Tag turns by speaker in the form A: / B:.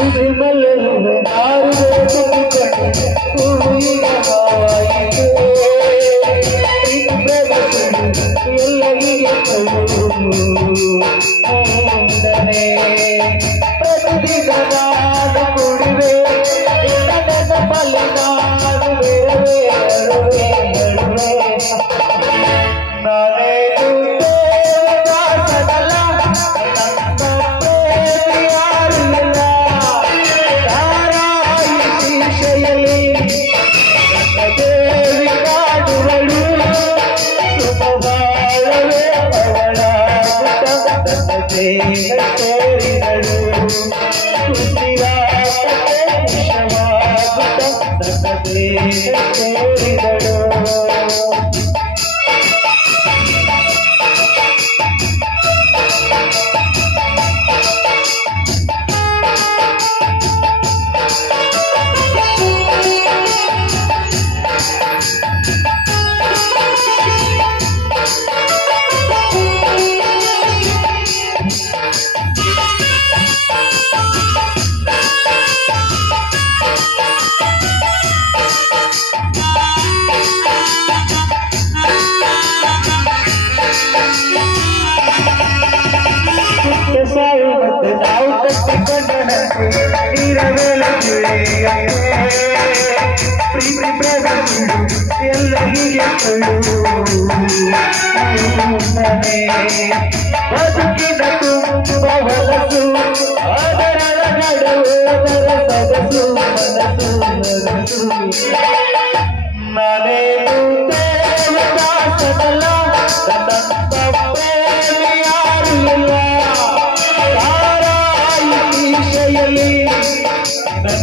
A: ஐந்து மல்லு ஆறு எல்லையே ಕೋರಿದಳು బతుకిన కుంభవలసు ఆదరణ నడవు సదసు మనసు మనసు ననే